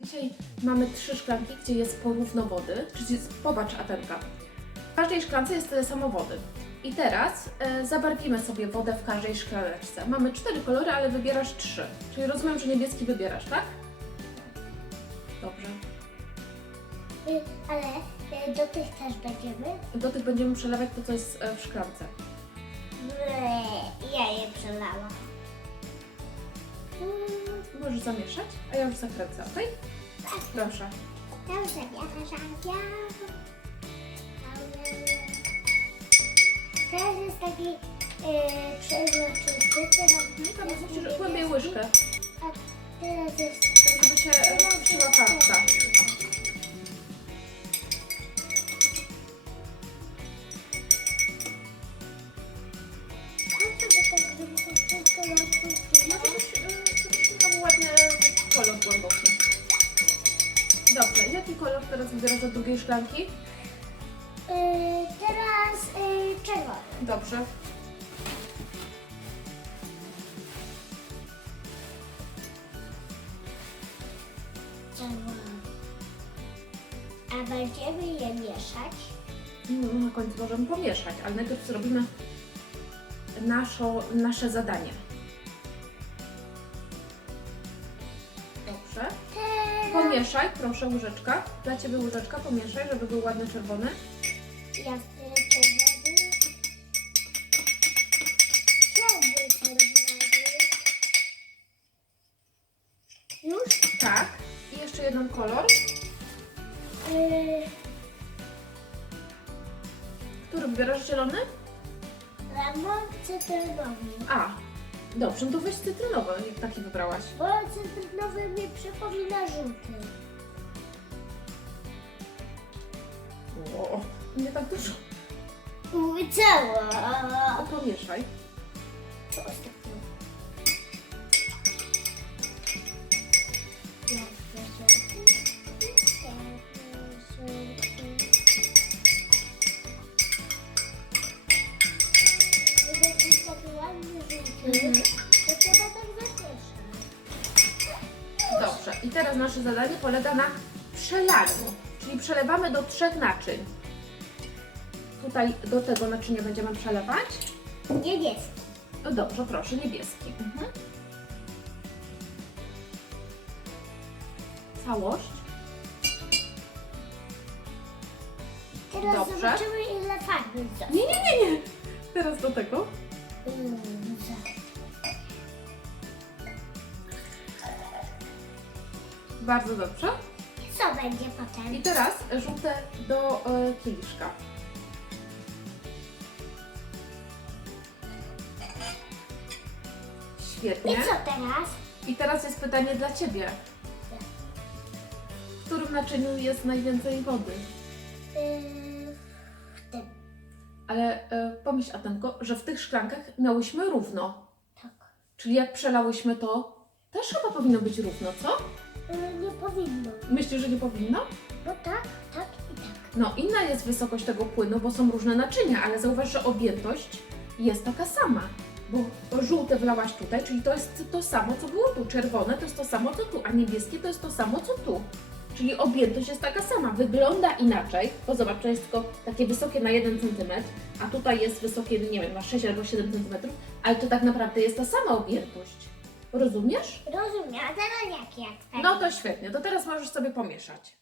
Dzisiaj mamy 3 szklanki, gdzie jest porówno wody, czyli popatrz, Atenka. W każdej szklance jest tyle samo wody. I teraz zabarwimy sobie wodę w każdej szklaneczce. Mamy 4 kolory, ale wybierasz 3. Czyli rozumiem, że niebieski wybierasz, tak? Dobrze. Ale do tych też będziemy? Do tych będziemy przelewać to, co jest w szklance. Ja je przelałam. Możesz zamieszać, a ja już zakręcę, ok? Tak. Proszę. Dobrze, ja. Teraz jest taki przezroczysty, Tam teraz musisz głębiej łyżkę, A teraz jest żeby się rozpuściła farbka. No żebyś miał ładny kolor głęboki. Dobrze, jaki kolor teraz wybierasz do drugiej szklanki? Teraz czerwony. Dobrze. Czerwony. A będziemy je mieszać. No, na końcu możemy pomieszać, ale najpierw zrobimy nasze zadanie. Dobrze. Pomieszaj, proszę, łyżeczka. Dla Ciebie łyżeczka, pomieszaj, żeby był ładny czerwony. Ja czerwony. Czerwony. Już? Tak. I jeszcze jeden kolor. Który wybierasz? Zielony? Lemon cytrynowy. A, dobrze, no to weź cytrynowy, jak taki wybrałaś. Bo cytrynowy mi przypomina żółty. O, nie tak dużo. Cała. To pomieszaj. To ostatnio. Żeby być taki ładny żółty, to trzeba tak zamieszać. Dobrze, i teraz nasze zadanie polega na przelaniu, czyli przelewamy do 3 naczyń. Tutaj do tego naczynia będziemy przelewać. Niebieski. No dobrze, proszę, niebieski. Całość. Teraz Dobrze. zobaczymy, ile farby zostało. Nie. Teraz do tego. Bardzo dobrze. Co będzie potem? I teraz żółte do kieliszka. I Świetnie. co teraz? I teraz jest pytanie dla Ciebie. W którym naczyniu jest najwięcej wody? W tym. Ale pomyśl, Atenko, że w tych szklankach miałyśmy równo. Tak. Czyli jak przelałyśmy to, też chyba powinno być równo, co? Nie powinno. Myślisz, że nie powinno? Bo tak, tak i tak. No, inna jest wysokość tego płynu, bo są różne naczynia, ale zauważ, że objętość jest taka sama. Bo żółte wlałaś tutaj, czyli to jest to samo, co było tu. Czerwone to jest to samo, co tu, a niebieskie to jest to samo, co tu. Czyli objętość jest taka sama. Wygląda inaczej, bo zobacz, to jest tylko takie wysokie na 1 cm, a tutaj jest wysokie, nie wiem, na 6 albo 7 cm, ale to tak naprawdę jest ta sama objętość. Rozumiesz? Rozumiem, a teraz jak tak? No to świetnie, to teraz możesz sobie pomieszać.